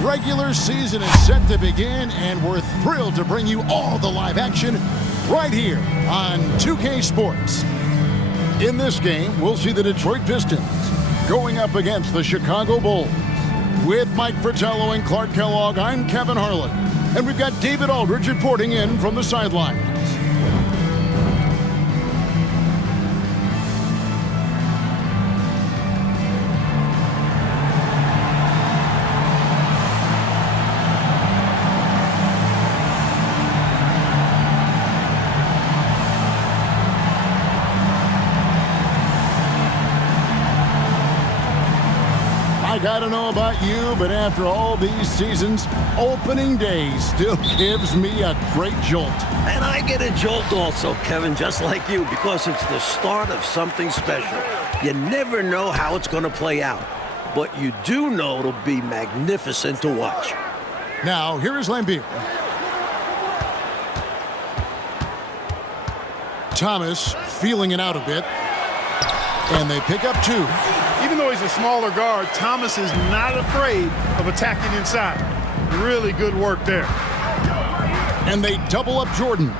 Regular season is set to begin, and we're thrilled to bring you all the live action right here on 2K Sports. In this game, we'll see the Detroit Pistons going up against the Chicago Bulls. With Mike Fratello and Clark Kellogg, I'm Kevin Harlan, and we've got David Aldridge reporting in from the sidelines. I gotta know about you, but after all these seasons, opening day still gives me a great jolt. And I get a jolt also, Kevin, just like you, because it's the start of something special. You never know how it's going to play out, but you do know it'll be magnificent to watch. Now, here is Lambier. Thomas feeling it out a bit, and they pick up two. Even though he's a smaller guard, Thomas is not afraid of attacking inside. Really good work there. And they double up Jordan.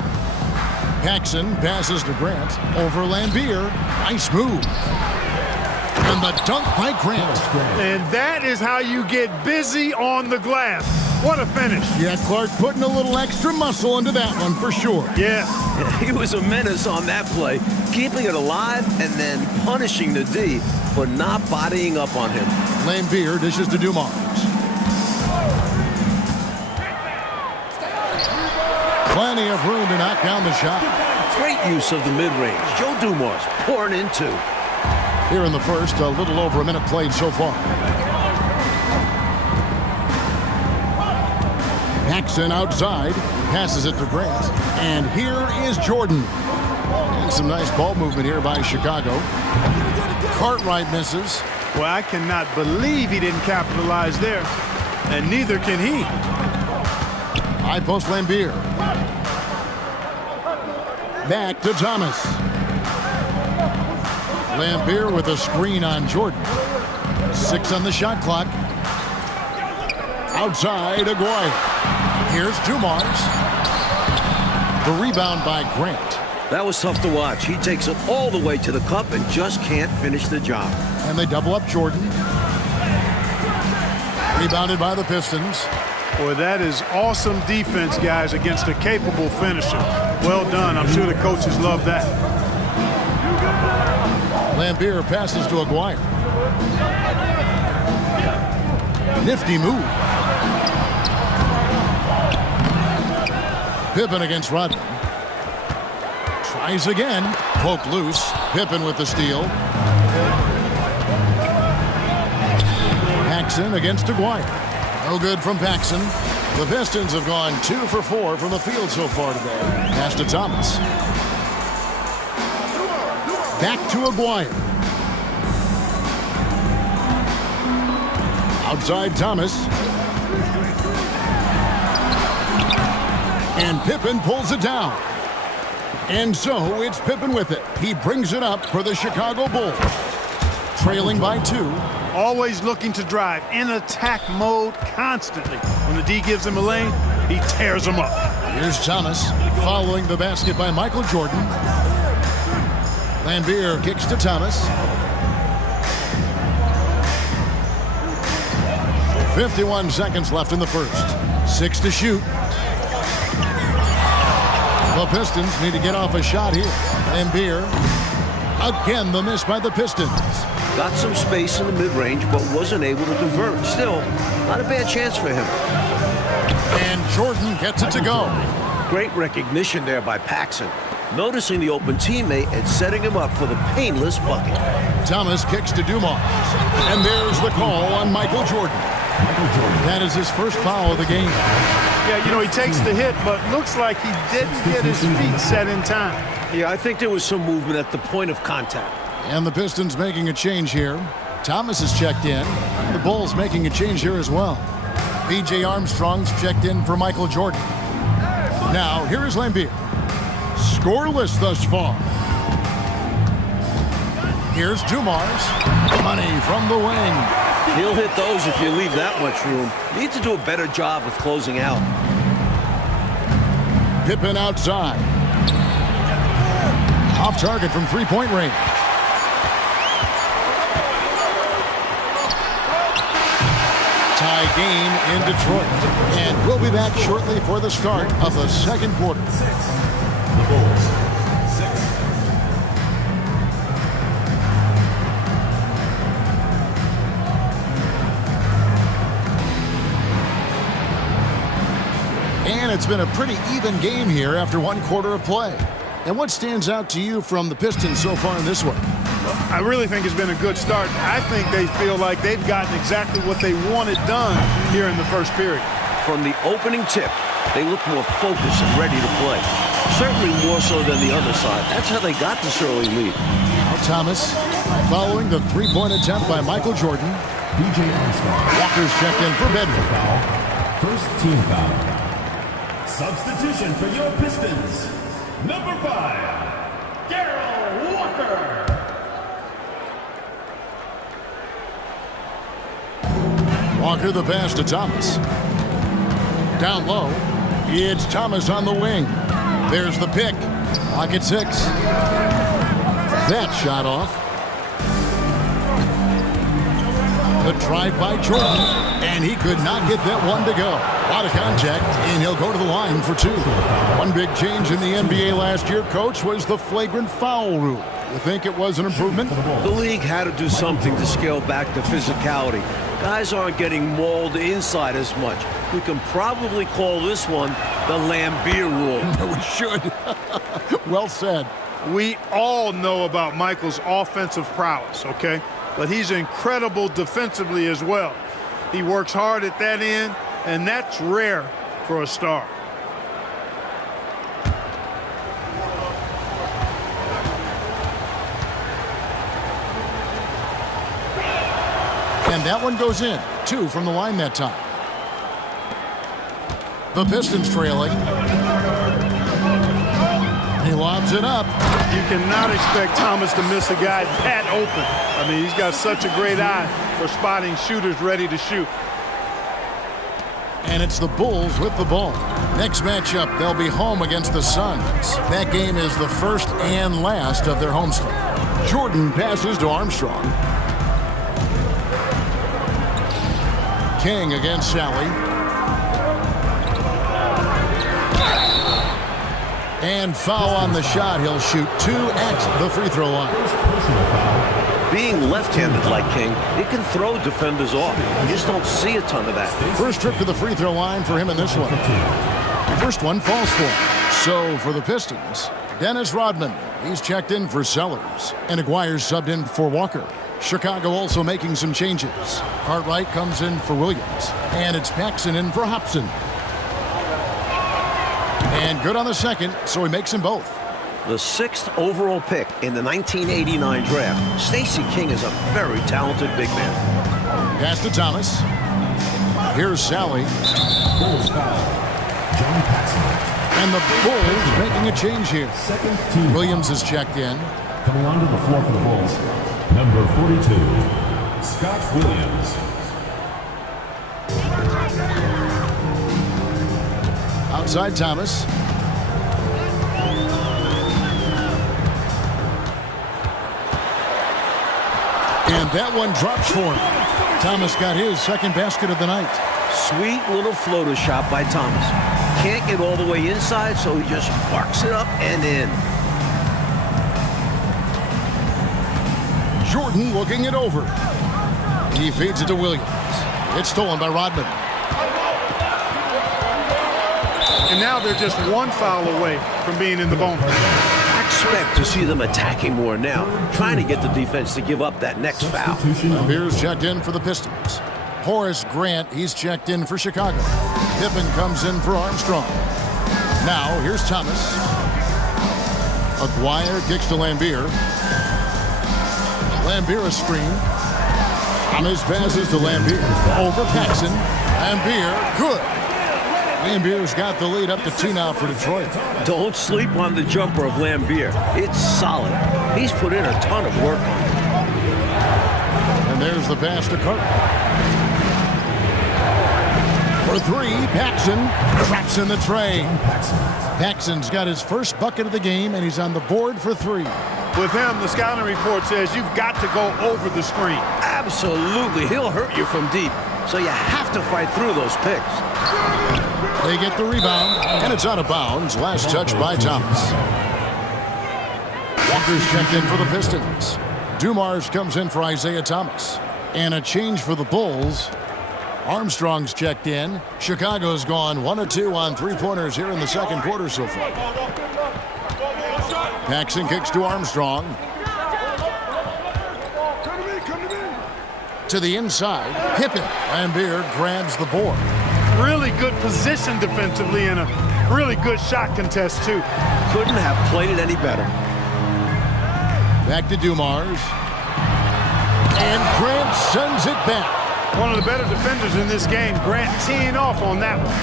Paxson passes to Grant over Lambier. Nice move. And the dunk by Grant. And that is how you get busy on the glass. What a finish. Yeah, Clark putting a little extra muscle into that one for sure. Yeah. He was a menace on that play, keeping it alive and then punishing the D for not bodying up on him. Lambier dishes to Dumars. Plenty of room to knock down the shot. Great use of the mid-range. Joe Dumars pouring in two. Here in the first, a little over a minute played so far. Paxson outside, passes it to Grant. And here is Jordan. And some nice ball movement here by Chicago. Cartwright misses. Well, I cannot believe he didn't capitalize there. And neither can he. High post Lambier. Back to Thomas. Lambier with a screen on Jordan. 6 on the shot clock. Outside, Aguirre. Here's Dumars. The rebound by Grant. That was tough to watch. He takes it all the way to the cup and just can't finish the job. And they double up Jordan. Rebounded by the Pistons. Boy, that is awesome defense, guys, against a capable finisher. Well done. I'm sure the coaches love that. Lambier passes to Aguirre. Nifty move. Pippen against Rodman. Tries again. Poke loose. Pippen with the steal. Paxson against Aguirre. No good from Paxson. The Pistons have gone 2 for 4 from the field so far today. Pass to Thomas. Back to Aguirre. Outside Thomas. And Pippen pulls it down. And so it's Pippen with it. He brings it up for the Chicago Bulls. Trailing by 2. Always looking to drive in attack mode constantly. When the D gives him a lane, he tears them up. Here's Thomas following the basket by Michael Jordan. Lambier kicks to Thomas. 51 seconds left in the first. 6 to shoot. The Pistons need to get off a shot here. Lambier. Again, the miss by the Pistons. Got some space in the mid-range, but wasn't able to convert. Still, not a bad chance for him. And Jordan gets it to go. Great recognition there by Paxson. Noticing the open teammate and setting him up for the painless bucket. Thomas kicks to Dumars. And there's the call on Michael Jordan. That is his first foul of the game. Yeah, you know, he takes the hit, but looks like he didn't get his feet set in time. Yeah, I think there was some movement at the point of contact. And the Pistons making a change here. Thomas is checked in. The Bulls making a change here as well. B.J. Armstrong's checked in for Michael Jordan. Now, here is Lambier. Scoreless thus far. Here's Dumars. Money from the wing. He'll hit those if you leave that much room. You need to do a better job of closing out. Pippen outside. Off target from three-point range. Tie game in Detroit. And we'll be back shortly for the start of the second quarter. The Bulls, 6. And it's been a pretty even game here after one quarter of play. And what stands out to you from the Pistons so far in this one? I really think it's been a good start. I think they feel like they've gotten exactly what they wanted done here in the first period. From the opening tip, they look more focused and ready to play. Certainly more so than the other side. That's how they got this early lead. Now Thomas following the three-point attempt by Michael Jordan. DJ Armstrong. Walker's checked in for Bedford. Foul. First team foul. Substitution for your Pistons. Number 5, Darryl Walker. Walker the pass to Thomas. Down low, it's Thomas on the wing. There's the pick. Clock at 6. That shot off. The drive by Jordan, and he could not get that one to go. A lot of contact, and he'll go to the line for 2. One big change in the NBA last year, Coach, was the flagrant foul rule. You think it was an improvement? The league had to do something to scale back the physicality. Guys aren't getting mauled inside as much. We can probably call this one the Lambeer rule. We should. Well said. We all know about Michael's offensive prowess, okay? But he's incredible defensively as well. He works hard at that end, and that's rare for a star. And that one goes in. 2 from the line that time. The Pistons trailing. He lobs it up. You cannot expect Thomas to miss a guy that open. I mean, he's got such a great eye for spotting shooters ready to shoot. And it's the Bulls with the ball. Next matchup, they'll be home against the Suns. That game is the first and last of their homestand. Jordan passes to Armstrong. King against Sally. And foul on the shot. He'll shoot 2 at the free throw line. Being left-handed like King, it can throw defenders off. You just don't see a ton of that. First trip to the free throw line for him in this one. First one falls for him. So for the Pistons, Dennis Rodman. He's checked in for Sellers. And Aguirre's subbed in for Walker. Chicago also making some changes. Cartwright comes in for Williams. And it's Paxson in for Hobson. And good on the second, so he makes them both. The 6th overall pick in the 1989 draft, Stacey King is a very talented big man. Pass to Thomas. Here's Sally. Bulls foul. John Paxson. And the Bulls making a change here. Second team. Williams is checked in. Coming onto the floor for the Bulls. Number 42, Scott Williams. Outside Thomas. And that one drops for him. Thomas got his second basket of the night. Sweet little floater shot by Thomas. Can't get all the way inside, so he just sparks it up and in. Jordan looking it over. He feeds it to Williams. It's stolen by Rodman. And now they're just one foul away from being in the bonus. I expect to see them attacking more now, trying to get the defense to give up that next foul. Beers checked in for the Pistons. Horace Grant, he's checked in for Chicago. Pippen comes in for Armstrong. Now, here's Thomas. Aguirre kicks to Lambeer. Lambeer a screen. Thomas passes to Lambeer. Over Paxson. Lambeer, good. Lambier's got the lead up to 2 now for Detroit. Don't sleep on the jumper of Lambeer. It's solid. He's put in a ton of work on it. And And there's the pass to Carter. For three, Paxson traps in the tray. Paxson's got his first bucket of the game, and he's on the board for three. With him, the scouting report says you've got to go over the screen. Absolutely. He'll hurt you from deep, so you have to fight through those picks. They get the rebound, and it's out of bounds. Last touch by Thomas. Walker's checked in for the Pistons. Dumars comes in for Isiah Thomas. And a change for the Bulls. Armstrong's checked in. Chicago's gone 1 of 2 on three-pointers here in the second quarter so far. Paxson kicks to Armstrong. To the inside. Pippen. Lambeer grabs the board. Really good position defensively and a really good shot contest, too. Couldn't have played it any better. Back to Dumars. And Grant sends it back. One of the better defenders in this game. Grant teeing off on that one.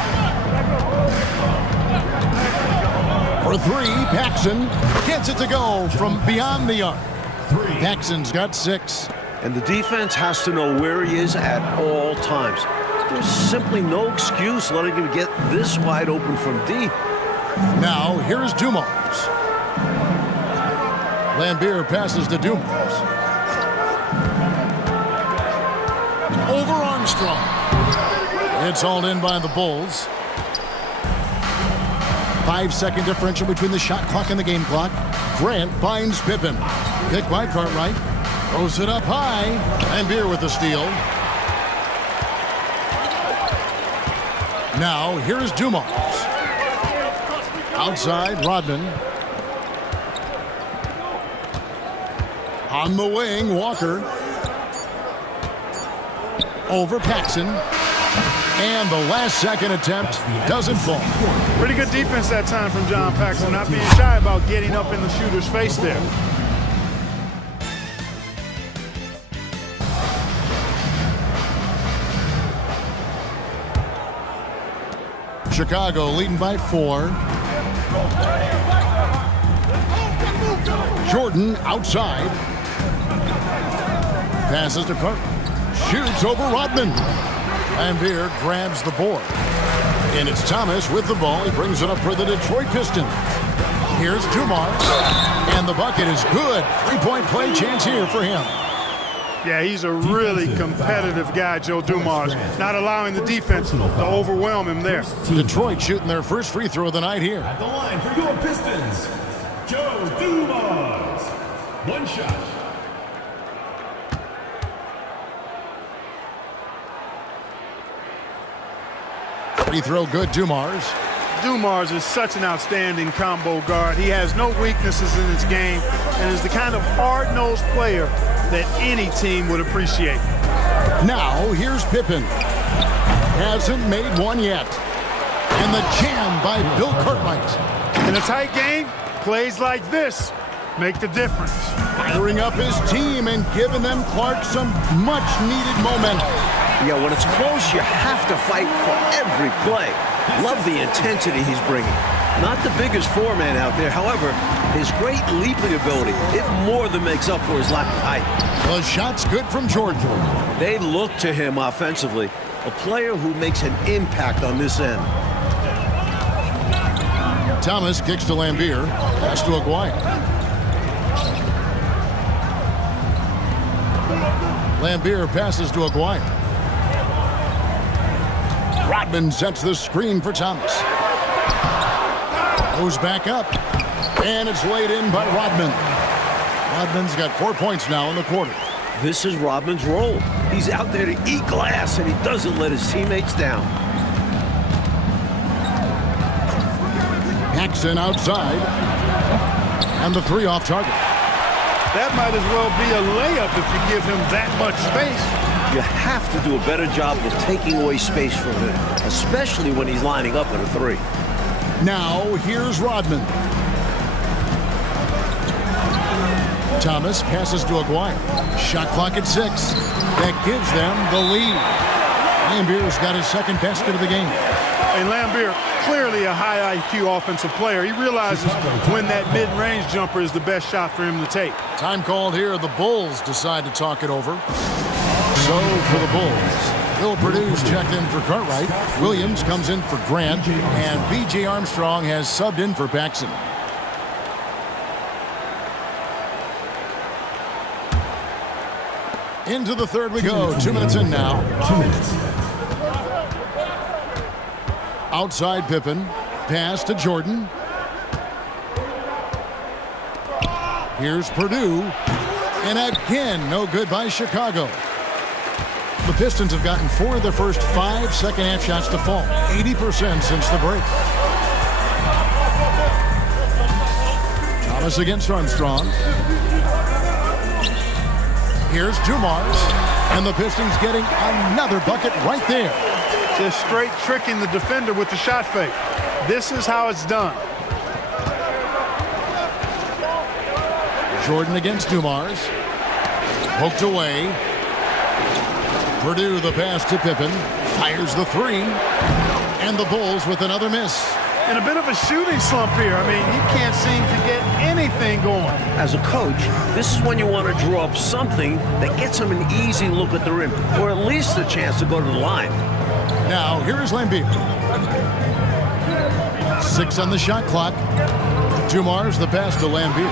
For three, Paxson gets it to go from beyond the arc. Paxson's got 6. And the defense has to know where he is at all times. There's simply no excuse letting him get this wide open from deep. Now, here's Dumars. Lambeer passes to Dumars. Over Armstrong. It's hauled in by the Bulls. 5-second differential between the shot clock and the game clock. Grant finds Pippen. Picked by Cartwright. Throws it up high. Lambeer with the steal. Now, here's Dumars. Outside, Rodman. On the wing, Walker. Over Paxson. And the last-second attempt doesn't fall. Pretty good defense that time from John Paxson, not being shy about getting up in the shooter's face there. Chicago leading by 4. Jordan outside. Passes to Carter. Shoots over Rodman. Lambeer grabs the board. And it's Thomas with the ball. He brings it up for the Detroit Pistons. Here's Dumars. And the bucket is good. 3-point play chance here for him. Yeah, he's a really competitive guy, Joe Dumars. Not allowing the defense to overwhelm him there. Detroit shooting their first free throw of the night here. At the line for your Pistons, Joe Dumars. One shot. Free throw good, Dumars. Dumars is such an outstanding combo guard. He has no weaknesses in his game and is the kind of hard-nosed player that any team would appreciate. Now, here's Pippen. Hasn't made one yet. And the jam by Bill Cartwright. In a tight game, plays like this make the difference. Firing up his team and giving them, Clark, some much-needed momentum. Yeah, when it's close, you have to fight for every play. Love the intensity he's bringing. Not the biggest four-man out there. However, his great leaping ability, it more than makes up for his lack of height. The shot's good from Jordan. They look to him offensively, a player who makes an impact on this end. Thomas kicks to Lambeer. Pass to Aguirre. Lambeer passes to Aguirre. Rodman sets the screen for Thomas. Goes back up. And it's laid in by Rodman. Rodman's got 4 points now in the quarter. This is Rodman's role. He's out there to eat glass, and he doesn't let his teammates down. Paxson outside. And the 3 off target. That might as well be a layup if you give him that much space. You have to do a better job of taking away space from him, especially when he's lining up at a 3. Now, here's Rodman. Thomas passes to Aguirre. Shot clock at 6. That gives them the lead. Lambeer's got his second basket of the game. And Lambeer, clearly a high IQ offensive player. He realizes when that mid-range jumper is the best shot for him to take. Time called here. The Bulls decide to talk it over. So for the Bulls, Bill Purdue's checked in for Cartwright. Williams comes in for Grant. And B.J. Armstrong has subbed in for Paxson. Into the third we go. 2 minutes in now. 2 minutes. Outside Pippen. Pass to Jordan. Here's Purdue. And again, no good by Chicago. The Pistons have gotten 4 of their first 5 second-half shots to fall. 80% since the break. Thomas against Armstrong. Here's Dumars. And the Pistons getting another bucket right there. Just straight tricking the defender with the shot fake. This is how it's done. Jordan against Dumars. Poked away. Purdue the pass to Pippen. Fires the 3. And the Bulls with another miss. And a bit of a shooting slump here. I mean, he can't seem to get anything going. As a coach, this is when you want to draw up something that gets him an easy look at the rim, or at least a chance to go to the line. Now, here is Lambeer. 6 on the shot clock. Dumars the pass to Lambeer.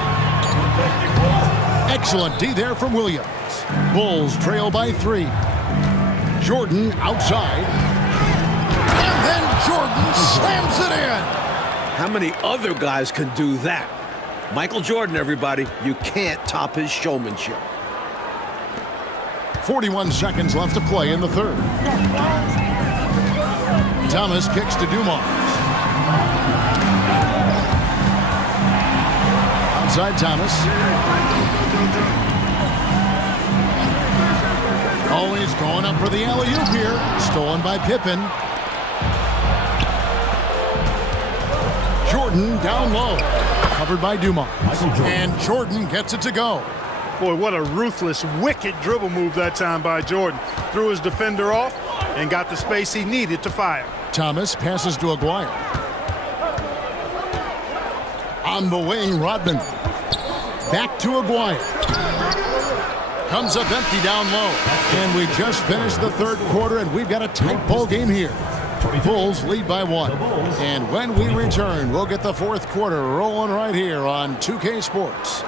Excellent D there from Williams. Bulls trail by 3. Jordan outside. And then Jordan slams it in. How many other guys can do that? Michael Jordan, everybody. You can't top his showmanship. 41 seconds left to play in the third. Thomas kicks to Dumars. Outside Thomas. Always going up for the alley-oop here. Stolen by Pippen. Jordan down low. Covered by Dumars. And Jordan gets it to go. Boy, what a ruthless, wicked dribble move that time by Jordan. Threw his defender off and got the space he needed to fire. Thomas passes to Aguirre. On the wing, Rodman. Back to Aguirre. Comes up empty down low. And we just finished the third quarter, and we've got a tight ball game here. Bulls lead by 1. And when we return, we'll get the fourth quarter rolling right here on 2K Sports.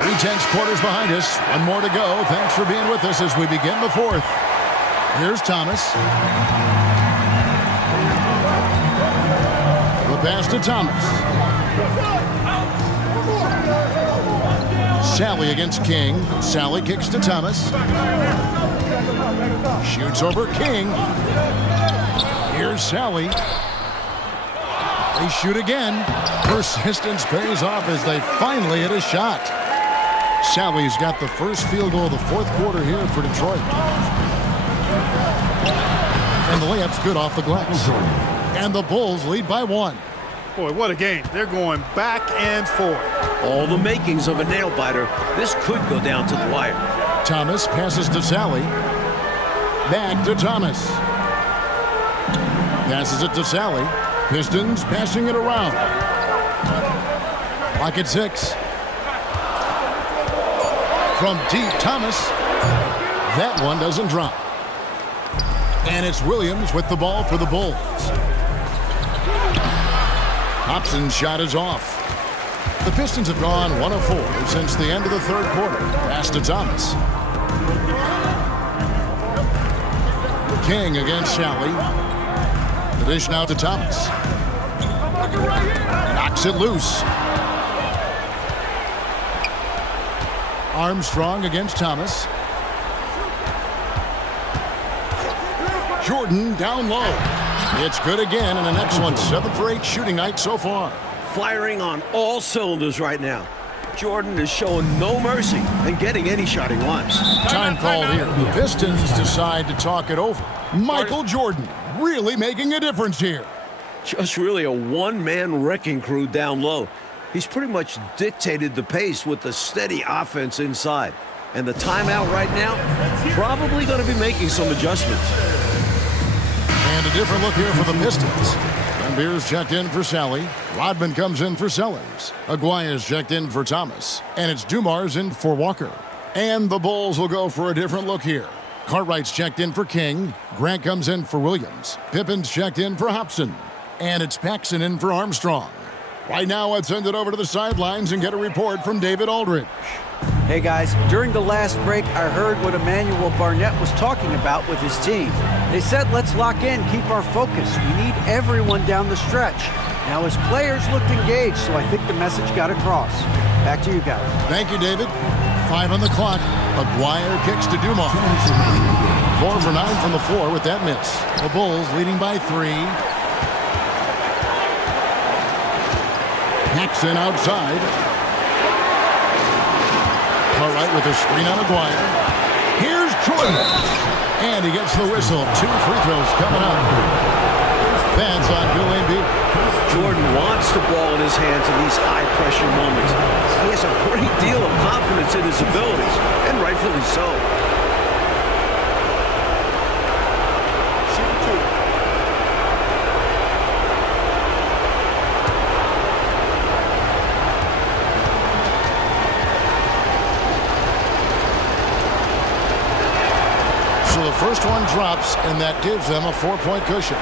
Three tense quarters behind us. One more to go. Thanks for being with us as we begin the fourth. Here's Thomas. The pass to Thomas. Sally against King. Sally kicks to Thomas. Shoots over King. Here's Sally. They shoot again. Persistence pays off as they finally hit a shot. Sally's got the first field goal of the fourth quarter here for Detroit. And the layup's good off the glass. And the Bulls lead by 1. Boy, what a game. They're going back and forth. All the makings of a nail-biter. This could go down to the wire. Thomas passes to Sally. Back to Thomas. Passes it to Sally. Pistons passing it around. Clock at 6. From deep, Thomas. That one doesn't drop. And it's Williams with the ball for the Bulls. Hobson's shot is off. The Pistons have gone 1 of 4 since the end of the third quarter. Pass to Thomas. King against Sally. The dish now to Thomas. Knocks it loose. Armstrong against Thomas. Jordan down low. It's good again, and an excellent 7 for 8 shooting night so far. Firing on all cylinders right now. Jordan is showing no mercy and getting any shot he wants. Time called here. The Pistons decide to talk it over. Michael Jordan really making a difference here. Just really a one-man wrecking crew down low. He's pretty much dictated the pace with the steady offense inside. And the timeout right now, probably going to be making some adjustments. And a different look here for the Pistons. Van Beer's checked in for Sally. Rodman comes in for Sellers. Aguaya's checked in for Thomas. And it's Dumars in for Walker. And the Bulls will go for a different look here. Cartwright's checked in for King. Grant comes in for Williams. Pippen's checked in for Hobson. And it's Paxson in for Armstrong. Right now, let's send it over to the sidelines and get a report from David Aldridge. Hey guys, during the last break, I heard what Emmanuel Barnett was talking about with his team. They said, let's lock in, keep our focus. We need everyone down the stretch. Now his players looked engaged, so I think the message got across. Back to you guys. Thank you, David. 5 on the clock. Aguirre kicks to Dumars. 4 for 9 from the floor with that miss. The Bulls leading by 3. Paxson outside. Cartwright with a screen on Aguirre. Here's Jordan. And he gets the whistle. 2 free throws coming up. That's on Bill Embiid. Jordan wants the ball in his hands in these high-pressure moments. He has a great deal of confidence in his abilities, and rightfully so. So the first one drops, and that gives them a 4-point cushion.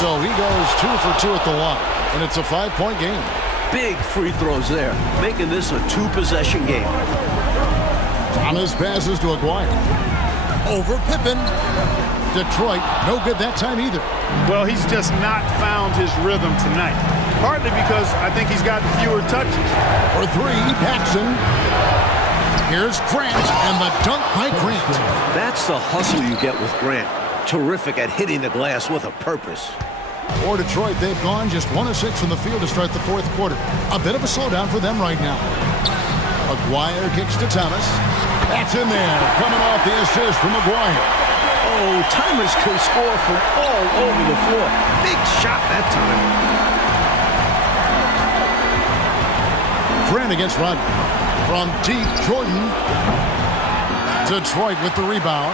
So he goes 2 for 2 at the line, and it's a 5-point game. Big free throws there, making this a 2-possession game. Thomas passes to Aguirre. Over Pippen. Detroit, no good that time either. Well, he's just not found his rhythm tonight. Partly because I think he's gotten fewer touches. For 3, Paxson. Here's Grant, and the dunk by Grant. That's the hustle you get with Grant. Terrific at hitting the glass with a purpose. For Detroit, they've gone just 1 of 6 from the field to start the 4th quarter. A bit of a slowdown for them right now. Aguirre kicks to Thomas. That's in there, coming off the assist from Aguirre. Oh, Thomas can score from all over the floor. Big shot that time. Grant against Rodman. From deep, Jordan. Detroit with the rebound.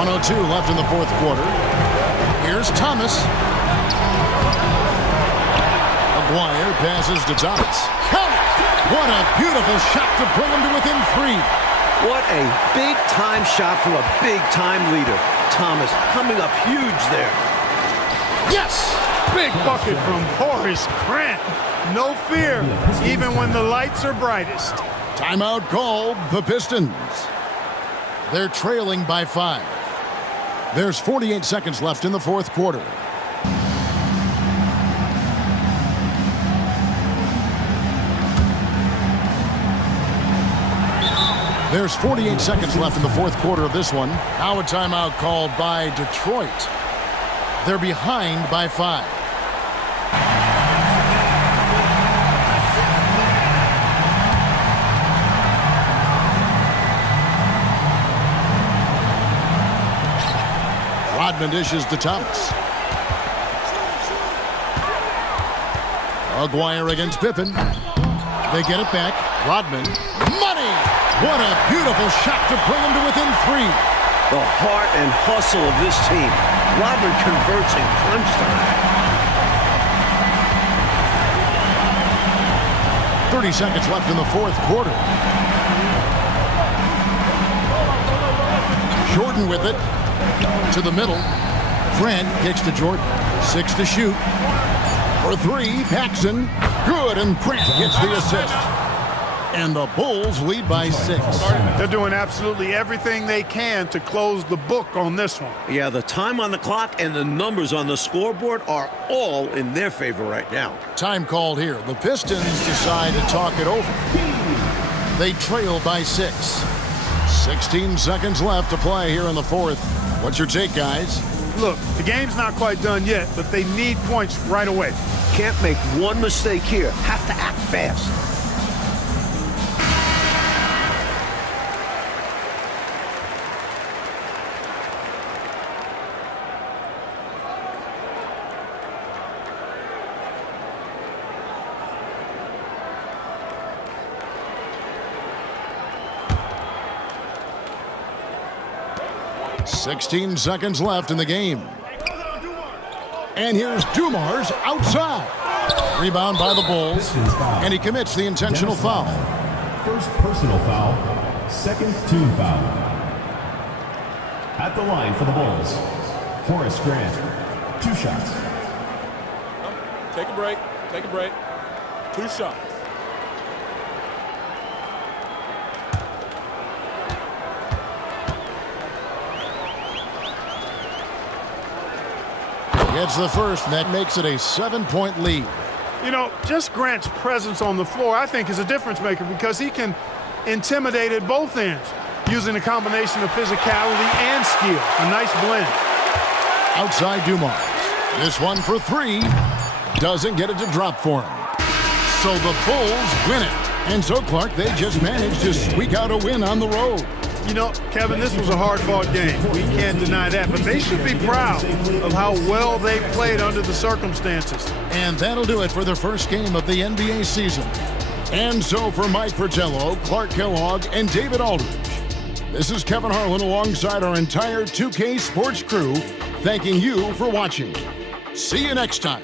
1:02 left in the 4th quarter. Here's Thomas. Aguirre passes to Thomas. Count it! What a beautiful shot to bring him to within 3. What a big-time shot from a big-time leader. Thomas coming up huge there. Yes! Big bucket from Horace Grant. No fear, even when the lights are brightest. Timeout called, the Pistons. They're trailing by 5. There's 48 seconds left in the 4th quarter. There's 48 seconds left in the 4th quarter of this one. Now a timeout called by Detroit. They're behind by 5. Rodman dishes to Thomas. Aguirre against Pippen. They get it back. Rodman. Money! What a beautiful shot to bring him to within 3. The heart and hustle of this team. Rodman converts in crunch time. 30 seconds left in the 4th quarter. Jordan with it. To the middle. Grant kicks to Jordan. 6 to shoot. For 3, Paxson. Good, and Grant gets the assist. And the Bulls lead by 6. They're doing absolutely everything they can to close the book on this one. Yeah, the time on the clock and the numbers on the scoreboard are all in their favor right now. Time called here. The Pistons decide to talk it over. They trail by 6. 16 seconds left to play here in the 4th. What's your take, guys? Look, the game's not quite done yet, but they need points right away. Can't make one mistake here. Have to act fast. "16 seconds left in the game. And here's Dumars outside. Rebound by the Bulls, and he commits the intentional foul. First personal foul, second team foul. At the line for the Bulls, Horace Grant, 2 shots. Take a break. Take a break. 2 shots. Gets the first, and that makes it a 7-point lead. You know, just Grant's presence on the floor, I think, is a difference maker because he can intimidate at both ends using a combination of physicality and skill. A nice blend. Outside Dumars. This one for 3. Doesn't get it to drop for him. So the Bulls win it. And so, Clark, they just managed to squeak out a win on the road. You know, Kevin, this was a hard-fought game. We can't deny that, but they should be proud of how well they played under the circumstances. And that'll do it for the first game of the NBA season. And so for Mike Fratello, Clark Kellogg, and David Aldridge, this is Kevin Harlan alongside our entire 2K Sports crew, thanking you for watching. See you next time.